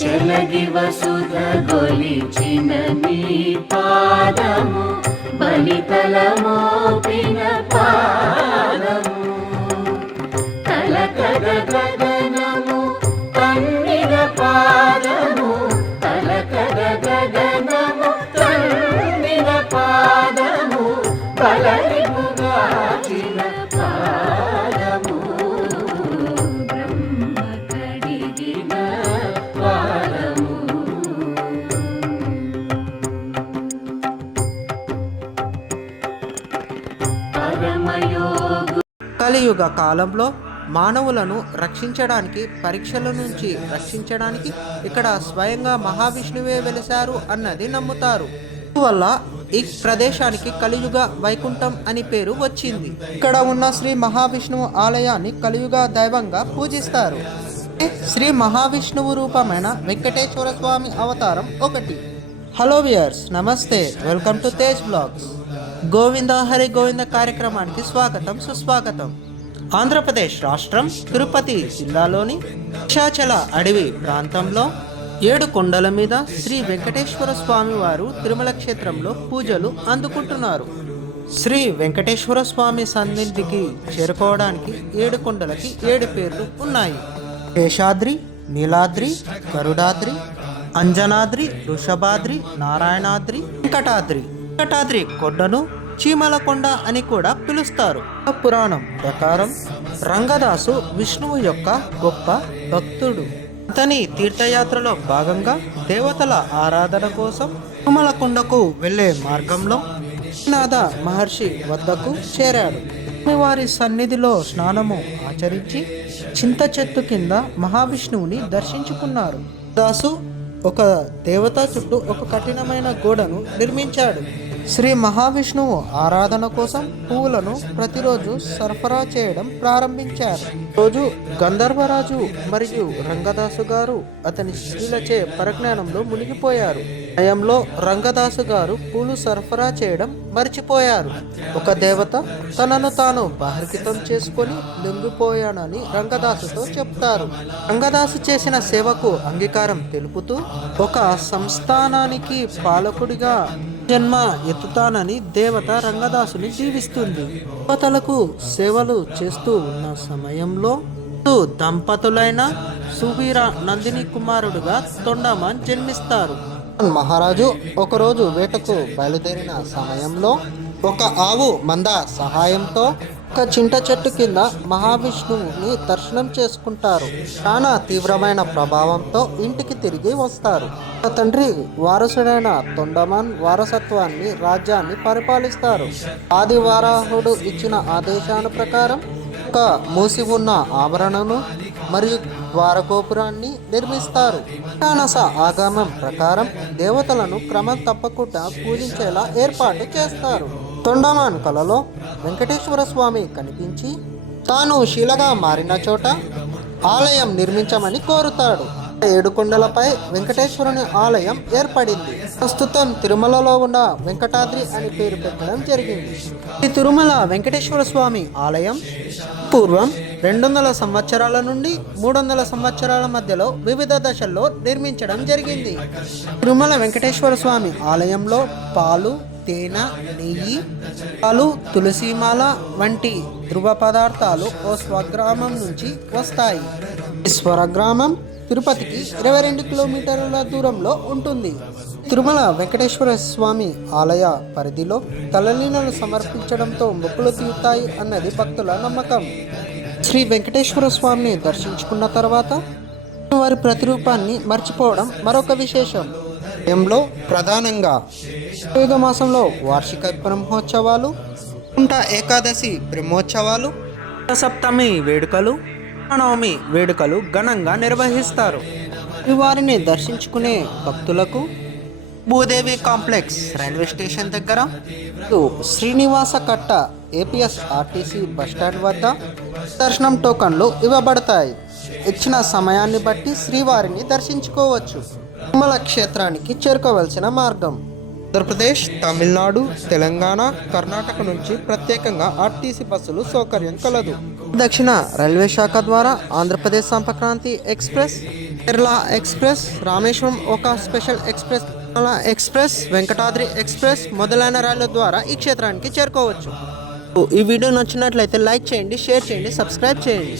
చెలగి వసుధ గొలిచిన నీ పాదము బలితల మోపిన పాదము కలకద గగనము కన్నిన పాదము కలకద గగనము కన్నిన పాదము బలరిపుగాచిన పాదము బ్రహ్మ కడిగిన పాదము. పరమయోగు కలియుగ కాలంలో మానవులను రక్షించడానికి, పరీక్షల నుంచి రక్షించడానికి ఇక్కడ స్వయంగా మహావిష్ణువే వెలిశారు అన్నది నమ్ముతారు. అందువల్ల ఈ ప్రదేశానికి కలియుగ వైకుంఠం అని పేరు వచ్చింది. ఇక్కడ ఉన్న శ్రీ మహావిష్ణువు ఆలయాన్ని కలియుగ దైవంగా పూజిస్తారు. శ్రీ మహావిష్ణువు రూపమైన వెంకటేశ్వర స్వామి అవతారం ఒకటి. హలో వ్యూయర్స్, నమస్తే, welcome to Tej blogs. Govinda Hari Govinda కార్యక్రమానికి స్వాగతం, సుస్వాగతం. ఆంధ్రప్రదేశ్ రాష్ట్రం తిరుపతి జిల్లాలోని శేషాచల అడవి ప్రాంతంలో 7 కొండల మీద శ్రీ వెంకటేశ్వర స్వామి వారు తిరుమల క్షేత్రంలో పూజలు అందుకుంటున్నారు. శ్రీ వెంకటేశ్వర స్వామి సన్నిధికి చేరుకోవడానికి 7 కొండలకి 7 పేర్లు ఉన్నాయి. శేషాద్రి, నీలాద్రి, గరుడాద్రి, అంజనాద్రి, వృషభాద్రి, నారాయణాద్రి, వెంకటాద్రి. వెంకటాద్రి కొండను చీమల కొండ అని కూడా పిలుస్తారు. పురాణం ప్రకారం రంగదాసు విష్ణువు యొక్క గొప్ప భక్తుడు. అతని తీర్థయాత్రలో భాగంగా దేవతల ఆరాధన కోసం తిరుమల కొండకు వెళ్లే మార్గంలో నాథ మహర్షి వద్దకు చేరాడు. వారి సన్నిధిలో స్నానము ఆచరించి చింత చెట్టు కింద మహావిష్ణువుని దర్శించుకున్నారు. దాసు ఒక దేవత చుట్టూ ఒక కఠినమైన గోడను నిర్మించాడు. శ్రీ మహావిష్ణువు ఆరాధన కోసం పువ్వులను ప్రతిరోజు సరఫరా చేయడం ప్రారంభించారు. రోజు గంధర్వరాజు మరియు రంగదాసు గారు అతని స్త్రీలచే పరిజ్ఞానంలో మునిగిపోయారు. సమయంలో రంగదాసు గారు పూలు సరఫరా చేయడం మర్చిపోయారు. ఒక దేవత తనను తాను బహిర్గతం చేసుకొని లొంగిపోయానని రంగదాసుతో చెప్తారు. రంగదాసు చేసిన సేవకు అంగీకారం తెలుపుతూ ఒక సంస్థానానికి పాలకుడిగా జన్మ ఎత్తుతానని దేవత రంగదాసుని దీవిస్తుంది. దేవతలకు సేవలు చేస్తూ ఉన్న సమయంలో దంపతులైన సువీర నందిని కుమారుడుగా తొండమాన్ జన్మిస్తారు. మహారాజు ఒకరోజు వేటకు బయలుదేరిన సమయంలో ఒక ఆవు మంద సహాయంతో ఒక చింత చెట్టు కింద మహావిష్ణువుని దర్శనం చేసుకుంటారు. చాలా తీవ్రమైన ప్రభావంతో ఇంటికి తిరిగి వస్తారు. తండ్రి వారసుడైన తొండమాన్ వారసత్వాన్ని, రాజ్యాన్ని పరిపాలిస్తారు. ఆదివారాహుడు ఇచ్చిన ఆదేశాల ప్రకారం ఒక మూసి ఉన్న ఆభరణను మరియు ద్వారగోపురాన్ని నిర్మిస్తారు. మానస ఆగమం ప్రకారం దేవతలను క్రమం తప్పకుండా పూజించేలా ఏర్పాటు చేస్తారు. తొండమాన్ కలలో వెంకటేశ్వర స్వామి కనిపించి తాను శిలగా మారిన చోట ఆలయం నిర్మించమని కోరుతాడు. 7 కొండలపై వెంకటేశ్వరుని ఆలయం ఏర్పడింది. ప్రస్తుతం తిరుమలలో ఉన్న వెంకటాద్రి అని పేరు పెట్టడం జరిగింది. ఈ తిరుమల వెంకటేశ్వర స్వామి ఆలయం పూర్వం 200 సంవత్సరాల నుండి 300 సంవత్సరాల మధ్యలో వివిధ దశల్లో నిర్మించడం జరిగింది. తిరుమల వెంకటేశ్వర స్వామి ఆలయంలో పాలు, తేనె, నెయ్యి, పాలు, తులసిమాల వంటి ధృవ పదార్థాలు ఓ స్వగ్రామం నుంచి వస్తాయి. ఈ స్వరగ్రామం తిరుపతికి 22 కిలోమీటర్ల దూరంలో ఉంటుంది. తిరుమల వెంకటేశ్వర స్వామి ఆలయ పరిధిలో తలలీనలు సమర్పించడంతో మొక్కులు తీరుతాయి అన్నది భక్తుల నమ్మకం. శ్రీ వెంకటేశ్వర స్వామిని దర్శించుకున్న తర్వాత వారి ప్రతిరూపాన్ని మర్చిపోవడం మరొక విశేషం. ఆలయంలో ప్రధానంగా యుగ మాసంలో వార్షిక బ్రహ్మోత్సవాలు, కుంట ఏకాదశి బ్రహ్మోత్సవాలు, సప్తమి వేడుకలు, నవమి వేడుకలు ఘనంగా నిర్వహిస్తారు. వారిని దర్శించుకునే భక్తులకు భూదేవి కాంప్లెక్స్ రైల్వే స్టేషన్ దగ్గర, శ్రీనివాస కట్ట ఏపీఎస్ఆర్టీసీ బస్టాండ్ వద్ద దర్శనం టోకన్లు ఇవ్వబడతాయి. ఇచ్చిన సమయాన్ని బట్టి శ్రీవారిని దర్శించుకోవచ్చు. తిరుమల క్షేత్రానికి చేరుకోవలసిన మార్గం ఆంధ్రప్రదేశ్, తమిళనాడు, తెలంగాణ, కర్ణాటక నుంచి ప్రత్యేకంగా ఆర్టీసీ బస్సులు సౌకర్యం కలదు. దక్షిణ రైల్వే శాఖ ద్వారా ఆంధ్రప్రదేశ్ సంపర్క్రాంతి ఎక్స్ప్రెస్, కేరళ ఎక్స్ప్రెస్, రామేశ్వరం ఒక special express, express, Venkatadri express మొదలైన రైళ్ల ద్వారా ఈ క్షేత్రానికి చేరుకోవచ్చు. ఈ వీడియో నచ్చినట్లయితే లైక్ చేయండి, షేర్ చేయండి, సబ్స్క్రైబ్ చేయండి.